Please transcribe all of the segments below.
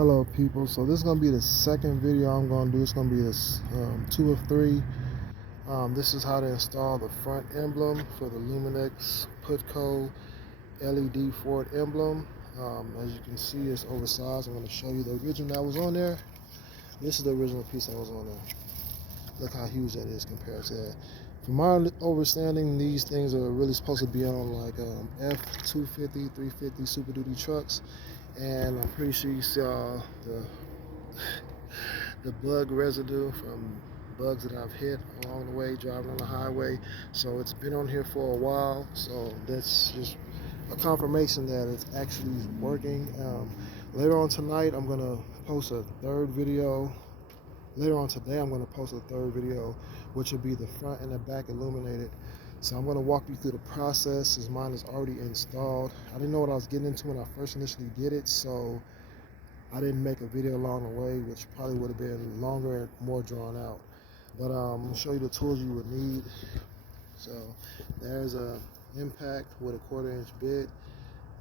Hello people, so this is going to be the second video I'm going to do. It's going to be this 2 of 3. This is how to install the front emblem for the Luminix Putco LED Ford emblem. As you can see, it's oversized. I'm going to show you the original that was on there. This is the original piece that was on there. Look how huge that is compared to that. From my understanding, these things are really supposed to be on like F-250, 350 Super Duty trucks. And I'm pretty sure you saw the bug residue from bugs that I've hit along the way driving on the highway. So it's been on here for a while. So that's just a confirmation that it's actually working. Later on tonight, I'm gonna post a third video. Later on today, I'm going to post a third video, which will be the front and the back illuminated. So I'm going to walk you through the process, as mine is already installed. I didn't know what I was getting into when I first initially did it, so I didn't make a video along the way, which probably would have been longer and more drawn out. But I'm going to show you the tools you would need. So there's a impact with a 1/4 inch bit.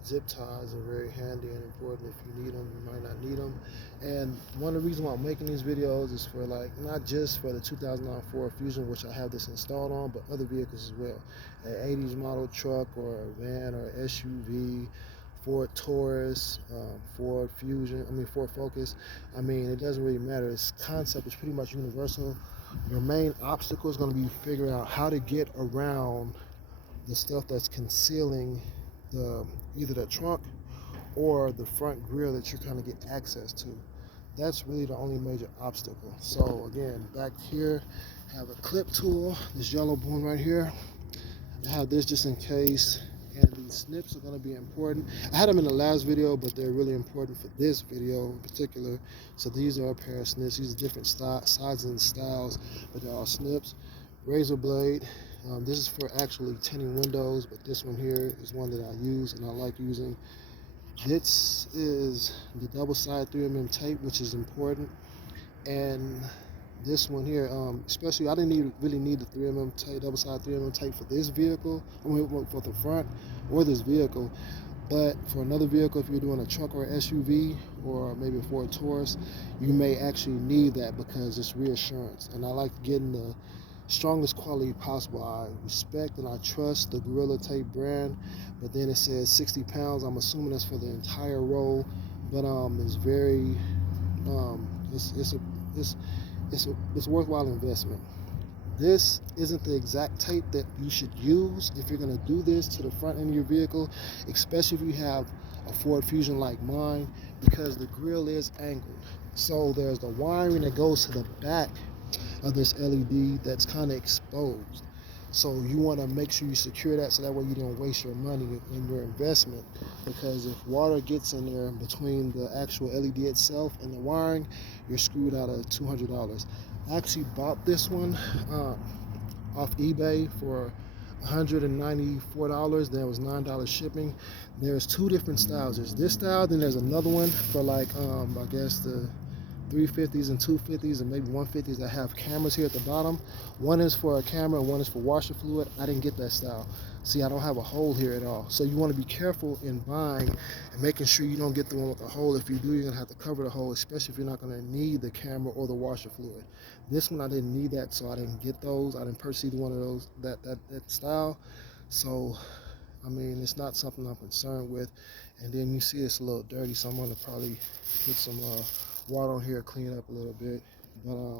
Zip ties are very handy and important. If you need them, you might not need them. And one of the reasons why I'm making these videos is for not just for the 2009 Ford Fusion, which I have this installed on, but other vehicles as well. An 80s model truck or a van or SUV, Ford Taurus, Ford Focus. It doesn't really matter. This concept is pretty much universal. Your main obstacle is going to be figuring out how to get around the stuff that's concealing either the trunk or the front grille that you're trying to get access to. That's really the only major obstacle. So again, back here, I have a clip tool, this yellow bone right here. I have this just in case, and these snips are going to be important. I had them in the last video, but they're really important for this video in particular. So these are a pair of snips. These are different sizes and styles, but they're all snips. Razor blade. This is for actually tinting windows, but this one here is one that I use and I like using. This is the double-sided 3mm tape, which is important. And this one here, especially, I didn't really need the 3mm tape, double-sided 3mm tape for this vehicle, for the front or this vehicle. But for another vehicle, if you're doing a truck or SUV or maybe a Ford Taurus, you may actually need that because it's reassurance. And I like getting the strongest quality possible. I respect and I trust the Gorilla Tape brand, but then it says 60 pounds. I'm assuming that's for the entire roll, but it's very it's a worthwhile investment. This isn't the exact tape that you should use if you're going to do this to the front end of your vehicle, especially if you have a Ford Fusion like mine, because the grille is angled. So there's the wiring that goes to the back of this LED that's kind of exposed. So you want to make sure you secure that so that way you don't waste your money in your investment, because if water gets in there between the actual LED itself and the wiring, you're screwed out of $200. I actually bought this one off eBay for $194. There was $9 shipping. There's two different styles. There's this style, then there's another one for I guess the 350s and 250s and maybe 150s that have cameras here at the bottom. One is for a camera and one is for washer fluid. I didn't get that style. See, I don't have a hole here at all. So you want to be careful in buying and making sure you don't get the one with the hole. If you do, you're going to have to cover the hole, especially if you're not going to need the camera or the washer fluid. This one, I didn't need that, so I didn't get those. I didn't purchase either one of those, that style. So, it's not something I'm concerned with. And then you see it's a little dirty, so I'm going to probably put some water on here, clean it up a little bit. But I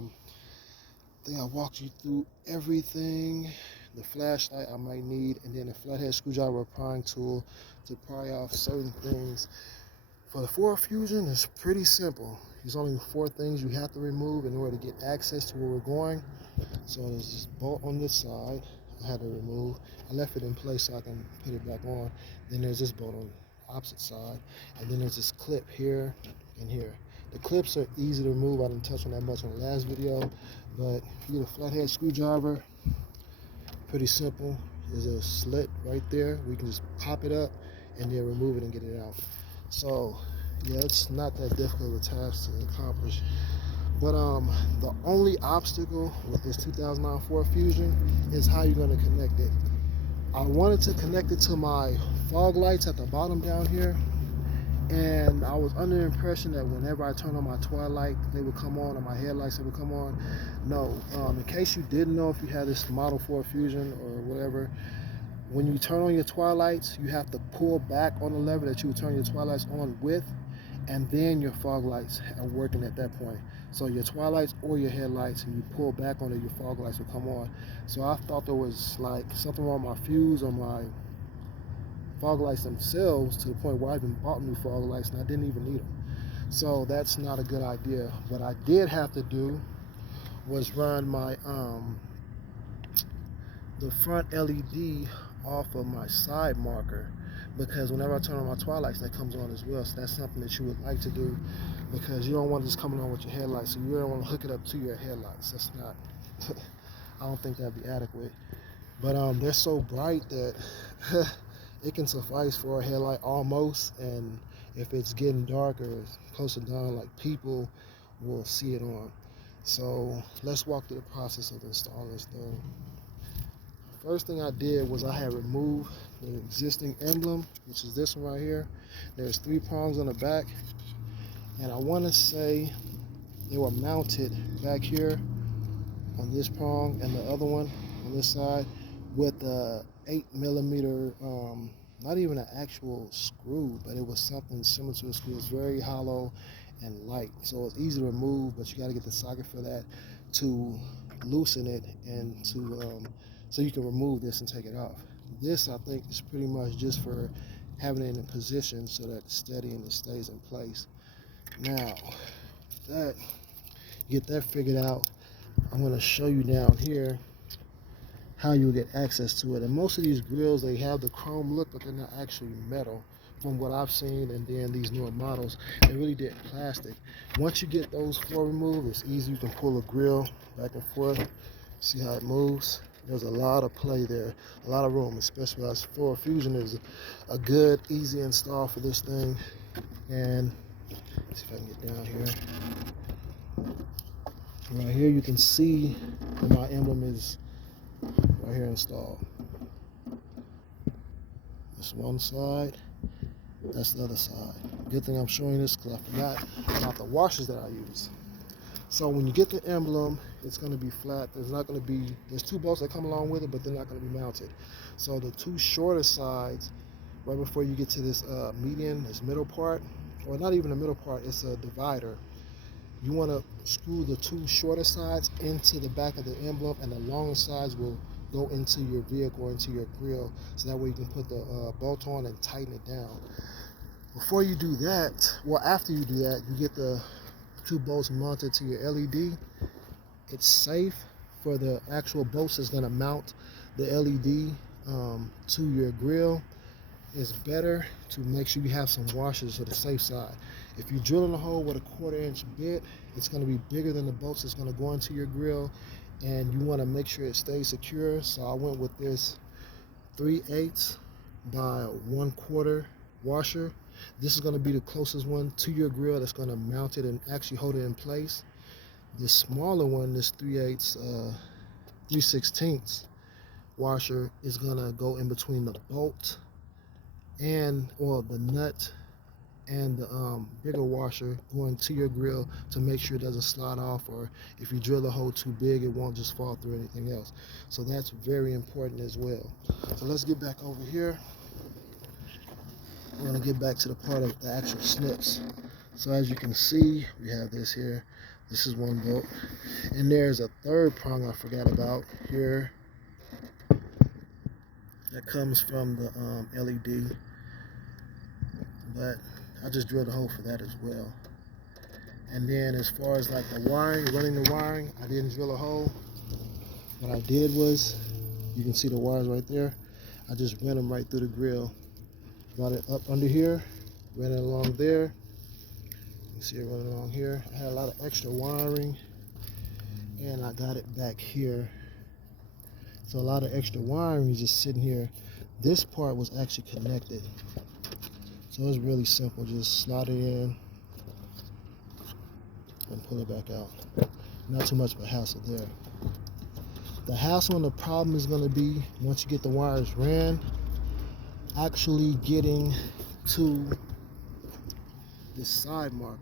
think I walked you through everything. The flashlight I might need, and then a flathead screwdriver, a prying tool to pry off certain things. For the Ford Fusion, it's pretty simple. There's only 4 things you have to remove in order to get access to where we're going. So there's this bolt on this side I had to remove. I left it in place so I can put it back on. Then there's this bolt on the opposite side, and then there's this clip here and here. The clips are easy to remove. I didn't touch on that much on the last video, but if you get a flathead screwdriver, pretty simple. There's a slit right there. We can just pop it up and then remove it and get it out. So yeah, it's not that difficult of a task to accomplish. But the only obstacle with this 2009 Ford Fusion is how you're going to connect it. I wanted to connect it to my fog lights at the bottom down here, And I was under the impression that whenever I turned on my twilight, they would come on, or my headlights they would come on. No, in case you didn't know, if you had this Model 4 Fusion or whatever, when you turn on your twilights, you have to pull back on the lever that you would turn your twilights on with, and then your fog lights are working at that point. So your twilights or your headlights, and you pull back on it, your fog lights will come on. So I thought there was like something wrong with my fuse or my fog lights themselves, to the point where I even bought new fog lights and I didn't even need them. So that's not a good idea. What I did have to do was run my the front LED off of my side marker, because whenever I turn on my twilights, that comes on as well. So that's something that you would like to do, because you don't want this coming on with your headlights. So you don't want to hook it up to your headlights. That's not I don't think that'd be adequate. But they're so bright that it can suffice for a headlight almost, and if it's getting dark or close to dawn, like, people will see it on. So let's walk through the process of installing this thing. First thing I did was I had removed the existing emblem, which is this one right here. There's 3 prongs on the back, and I want to say they were mounted back here on this prong, and the other one on this side with a 8mm, not even an actual screw, but it was something similar to a screw. It's very hollow and light, so it's easy to remove, but you got to get the socket for that to loosen it, and to so you can remove this and take it off. This, I think, is pretty much just for having it in position so that it's steady and it stays in place. Now that you get that figured out, I'm going to show you down here how you get access to it. And most of these grills, they have the chrome look, but they're not actually metal from what I've seen. And then these newer models, they really did plastic. Once you get those 4 removed, it's easy. You can pull a grill back and forth. See how it moves? There's a lot of play there, a lot of room, especially as for Fusion is a good, easy install for this thing. And let's see if I can get down here. Right here you can see that my emblem is right here installed. That's one side, that's the other side. Good thing I'm showing this because I forgot about the washers that I use. So when you get the emblem, it's going to be flat. There's 2 bolts that come along with it, but they're not going to be mounted. So the 2 shorter sides, right before you get to this median, this middle part, or not even the middle part, it's a divider. You want to screw the 2 shorter sides into the back of the emblem, and the longer sides will go into your vehicle or into your grill, so that way you can put the bolt on and tighten it down. Before you do that, well, after you do that, you get the 2 bolts mounted to your LED. It's safe for the actual bolts that's going to mount the LED to your grill. It's better to make sure you have some washers for the safe side. If you're drilling a hole with a 1/4-inch bit, it's going to be bigger than the bolts that's going to go into your grill, and you want to make sure it stays secure. So I went with this 3/8 by 1/4 washer. This is going to be the closest one to your grill that's going to mount it and actually hold it in place. This smaller one, this 3/16 washer, is going to go in between the bolt and, or the nut, and the bigger washer going to your grill, to make sure it doesn't slide off, or if you drill a hole too big, it won't just fall through anything else. So that's very important as well. So let's get back over here. We're going to get back to the part of the actual snips. So as you can see, we have this here. This is 1 bolt. And there's a 3rd prong I forgot about here. That comes from the LED. But I just drilled a hole for that as well. And then as far as like the wiring, running the wiring, I didn't drill a hole. What I did was, you can see the wires right there. I just ran them right through the grill. Got it up under here, ran it along there. You can see it running along here. I had a lot of extra wiring, and I got it back here. So a lot of extra wiring is just sitting here. This part was actually connected. So it's really simple. Just slide it in and pull it back out. Not too much of a hassle there. The hassle and the problem is going to be, once you get the wires ran, actually getting to this side marker.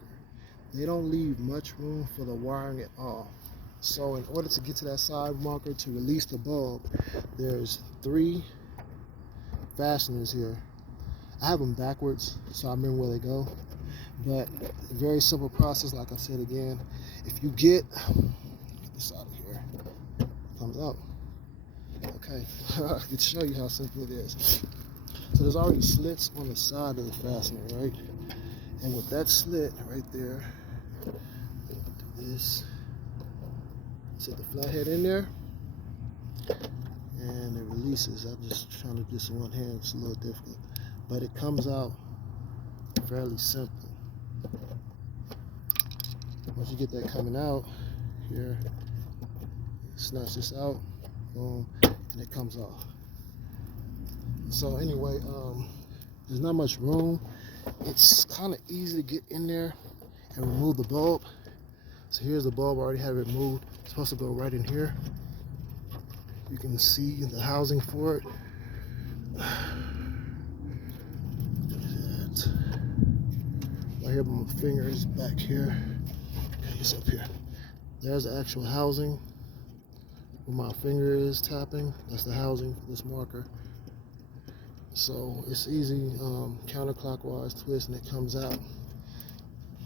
They don't leave much room for the wiring at all. So in order to get to that side marker to release the bulb, there's 3 fasteners here. I have them backwards so I remember where they go. But a very simple process, like I said again. If you get this out of here, comes out. Okay, I can show you how simple it is. So there's already slits on the side of the fastener, right? And with that slit right there, do this. Set the flathead in there, and it releases. I'm just trying to do this in one hand. It's a little difficult, but it comes out fairly simple. Once you get that coming out here, snatch this out, boom, and it comes off. So anyway, there's not much room. It's kind of easy to get in there and remove the bulb. So here's the bulb. I already have it moved. It's supposed to go right in here. You can see the housing for it. Look at that. Right here, my finger is back here. Okay, it's up here. There's the actual housing where my finger is tapping. That's the housing for this marker. So it's easy, counterclockwise twist, and it comes out.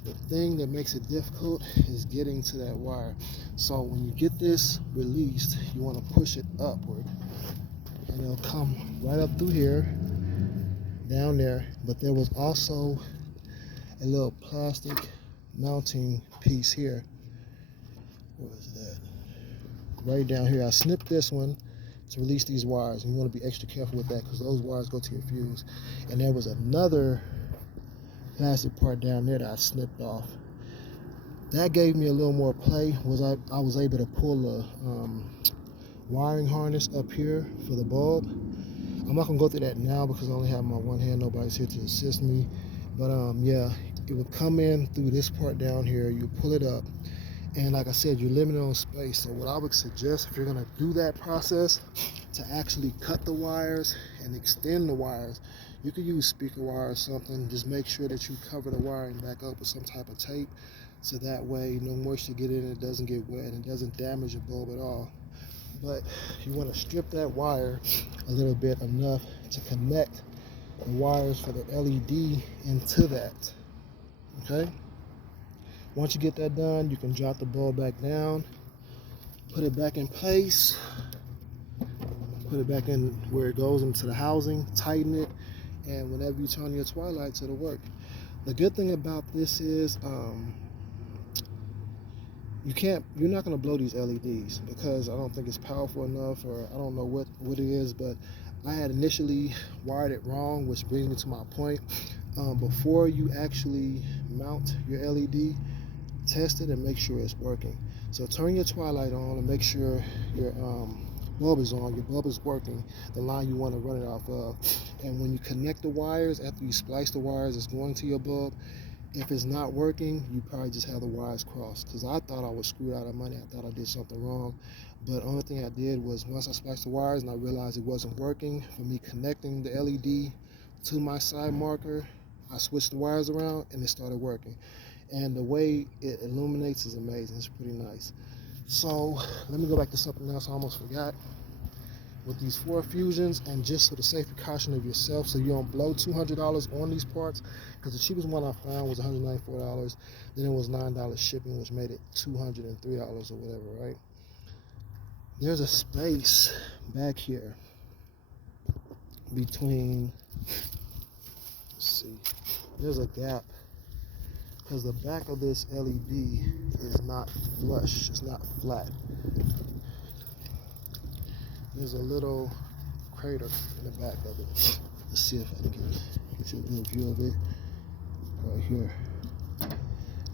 The thing that makes it difficult is getting to that wire. So when you get this released, you want to push it upward, and it'll come right up through here, down there. But there was also a little plastic mounting piece here. Where is that? Right down here. I snipped this one to release these wires. And you want to be extra careful with that because those wires go to your fuse. And there was another plastic part down there that I snipped off. That gave me a little more play. I was able to pull a wiring harness up here for the bulb. I'm not gonna go through that now because I only have my one hand. Nobody's here to assist me. But yeah, it would come in through this part down here. You pull it up, and like I said, you're limited on space. So what I would suggest, if you're gonna do that process, to actually cut the wires and extend the wires. You could use speaker wire or something. Just make sure that you cover the wiring back up with some type of tape, so that way no moisture get in, it doesn't get wet, and it doesn't damage your bulb at all. But you want to strip that wire a little bit, enough to connect the wires for the LED into that. Okay? Once you get that done, you can drop the bulb back down, put it back in place, put it back in where it goes into the housing, tighten it, and whenever you turn your twilights, it'll work. The good thing about this is you're not going to blow these LEDs because I don't think it's powerful enough, or I don't know what it is, but I had initially wired it wrong, which brings me to my point. Before you actually mount your LED, test it and make sure it's working. So turn your twilight on and make sure your bulb is on, your bulb is working, the line you want to run it off of. And when you connect the wires, after you splice the wires that's going to your bulb, if it's not working, you probably just have the wires crossed. Because I thought I was screwed out of money. I thought I did something wrong. But the only thing I did was, once I spliced the wires and I realized it wasn't working for me connecting the LED to my side marker, I switched the wires around and it started working. And the way it illuminates is amazing. It's pretty nice. So let me go back to something else I almost forgot. With these 4 fusions, and just for the safe precaution of yourself, so you don't blow $200 on these parts, because the cheapest one I found was $194. Then it was $9 shipping, which made it $203 or whatever, right? There's a space back here between, let's see, there's a gap, because the back of this LED is not flush, it's not flat. There's a little crater in the back of it. Let's see if I can get you a good view of it right here.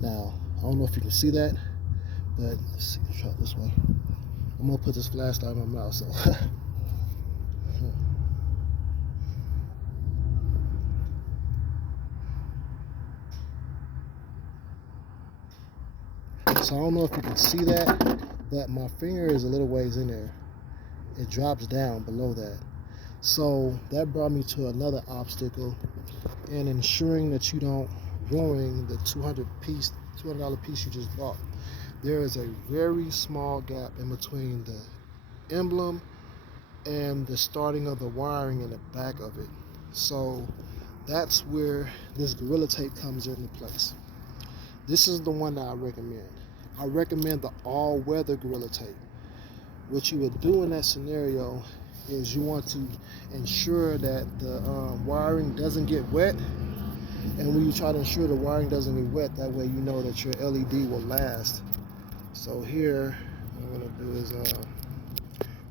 Now, I don't know if you can see that, but let's see, let's try it this way. I'm gonna put this flashlight in my mouth, so. So I don't know if you can see that, but my finger is a little ways in there. It drops down below that. So that brought me to another obstacle in ensuring that you don't ruining the $200 piece you just bought. There is a very small gap in between the emblem and the starting of the wiring in the back of it. So that's where this Gorilla Tape comes into place. This is the one that I recommend. I recommend the all-weather Gorilla Tape. What you would do in that scenario is you want to ensure that the wiring doesn't get wet. And when you try to ensure the wiring doesn't get wet, that way you know that your LED will last. So here, what I'm gonna do is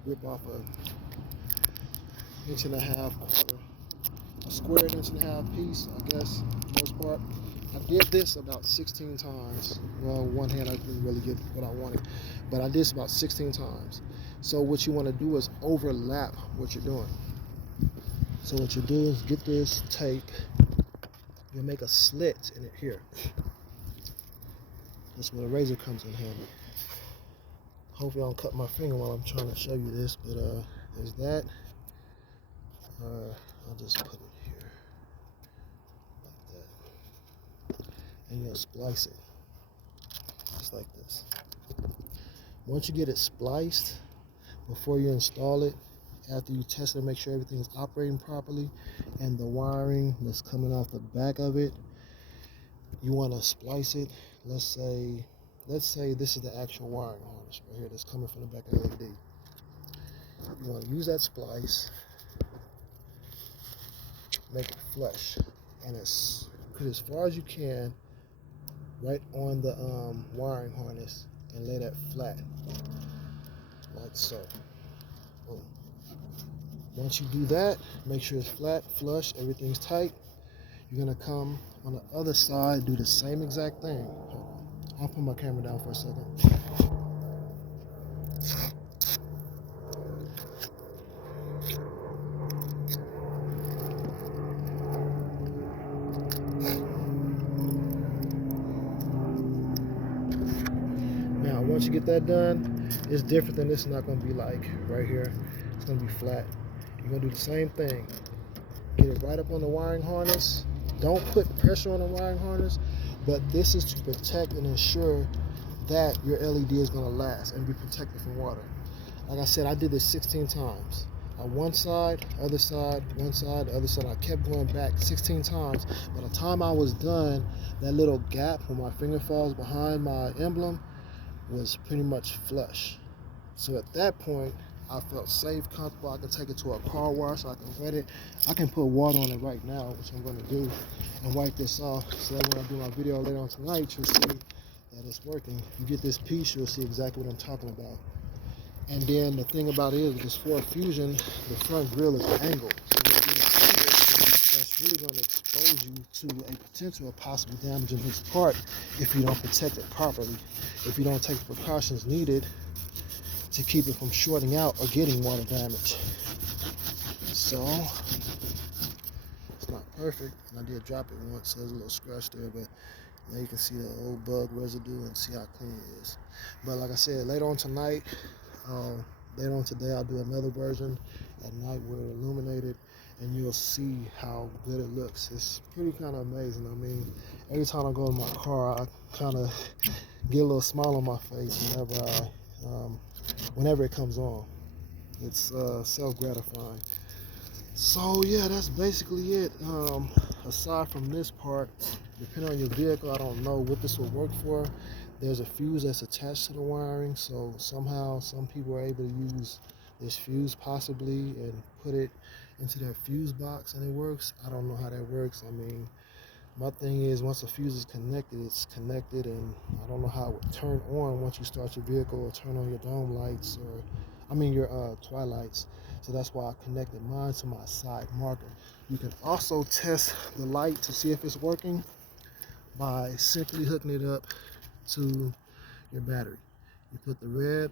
rip off a 1.5 quarter, a square 1.5 piece, I guess, for the most part. I did this about 16 times. Well, one hand I didn't really get what I wanted, but I did this about 16 times. So what you want to do is overlap what you're doing. So what you do is get this tape, you make a slit in it here. That's where the razor comes in handy. Hopefully I don't cut my finger while I'm trying to show you this, but there's that. I'll just put it here, like that. And you'll splice it, just like this. Once you get it spliced, before you install it, after you test it, make sure everything's operating properly, and the wiring that's coming off the back of it, you want to splice it. Let's say this is the actual wiring harness right here that's coming from the back of the LED. You want to use that splice, make it flush, and put as far as you can right on the wiring harness and lay that flat, like so. Boom. Once you do that, make sure it's flat, flush, everything's tight. You're gonna come on the other side, do the same exact thing. Hold on. I'll put my camera down for a second. Now, once you get that done, it's different than this is not gonna be like right here. It's gonna be flat. You're gonna do the same thing. Get it right up on the wiring harness. Don't put pressure on the wiring harness, but this is to protect and ensure that your LED is going to last and be protected from water. Like I said, I did this 16 times. On one side, other side, one side, the other side. I kept going back 16 times. By the time I was done, that little gap where my finger falls behind my emblem was pretty much flush. So at that point, I felt safe, comfortable. I can take it to a car wash, I can wet it. I can put water on it right now, which I'm going to do, and wipe this off so that when I do my video later on tonight, you'll see that it's working. You get this piece, you'll see exactly what I'm talking about. And then the thing about it is, with this Ford Fusion, the front grille is angled. So that's really going to expose you to a potential of possible damage in this part if you don't protect it properly, if you don't take the precautions needed to keep it from shorting out or getting water damage. So it's not perfect, and I did drop it once, so there's a little scratch there, but now you can see the old bug residue and see how clean it is. But like I said, later on tonight, later on today, I'll do another version at night where it's illuminated, and you'll see how good it looks. It's pretty kind of amazing. I mean, every time I go in my car, I kind of get a little smile on my face whenever it comes on. It's self-gratifying. So yeah, that's basically it. Aside from this part, depending on your vehicle, I don't know what this will work for. There's a fuse that's attached to the wiring, so somehow some people are able to use this fuse possibly and put it into their fuse box and it works. I don't know how that works. I mean, my thing is, once the fuse is connected, it's connected, and I don't know how it would turn on once you start your vehicle or turn on your dome lights or, your twilights. So that's why I connected mine to my side marker. You can also test the light to see if it's working by simply hooking it up to your battery. You put the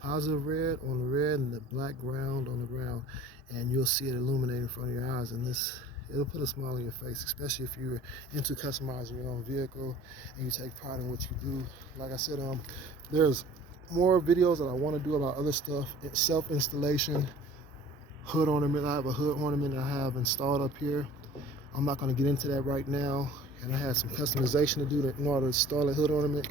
positive red on the red and the black ground on the ground, and you'll see it illuminate in front of your eyes, and it'll put a smile on your face, especially if you're into customizing your own vehicle and you take pride in what you do. Like I said, there's more videos that I want to do about other stuff, self-installation, hood ornament. I have a hood ornament that I have installed up here. I'm not going to get into that right now. and I had some customization to do in order to install a hood ornament.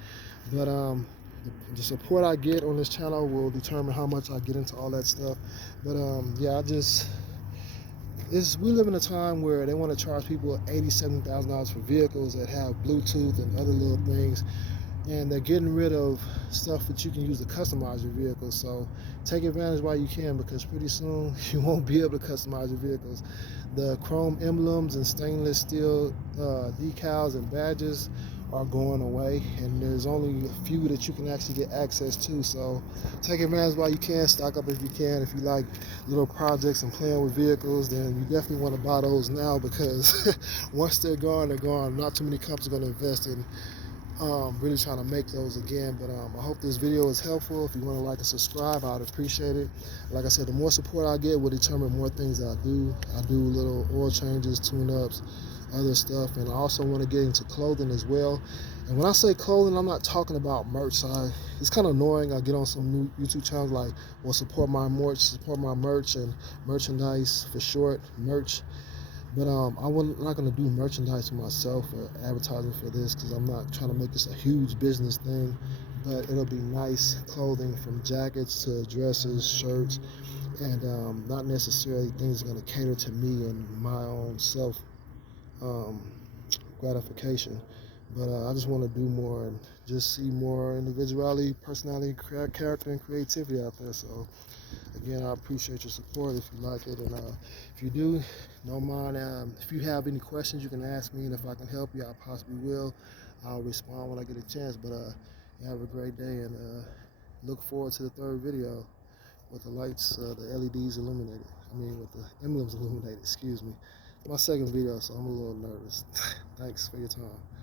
But the support I get on this channel will determine how much I get into all that stuff. But yeah, we live in a time where they want to charge people $80,000-$70,000 for vehicles that have Bluetooth and other little things, and they're getting rid of stuff that you can use to customize your vehicles. So take advantage while you can, because pretty soon you won't be able to customize your vehicles. The chrome emblems and stainless steel decals and badges are going away, and there's only a few that you can actually get access to. So take advantage while you can, stock up if you can. If you like little projects and playing with vehicles, then you definitely want to buy those now, because once they're gone, they're gone. Not too many companies are going to invest in really trying to make those again. But I hope this video is helpful. If you want to like and subscribe, I'd appreciate it. Like I said, the more support I get will determine more things that I do. I do little oil changes, tune-ups, other stuff, and I also want to get into clothing as well. And when I say clothing, I'm not talking about merch. It's kind of annoying. I get on some new YouTube channels like, well, support my merch and merchandise for short, merch. But I'm not going to do merchandise for myself or advertising for this, because I'm not trying to make this a huge business thing. But it'll be nice clothing, from jackets to dresses, shirts, and not necessarily things that are going to cater to me and my own self um, gratification. But I just want to do more and just see more individuality, personality, character, and creativity out there. So again, I appreciate your support if you like it, and if you do, don't mind. If you have any questions, you can ask me, and if I can help you, I possibly will. I'll respond when I get a chance. But you have a great day, and look forward to the third video with the lights, the LEDs illuminated. With the emblems illuminated. Excuse me. My second video, so I'm a little nervous. Thanks for your time.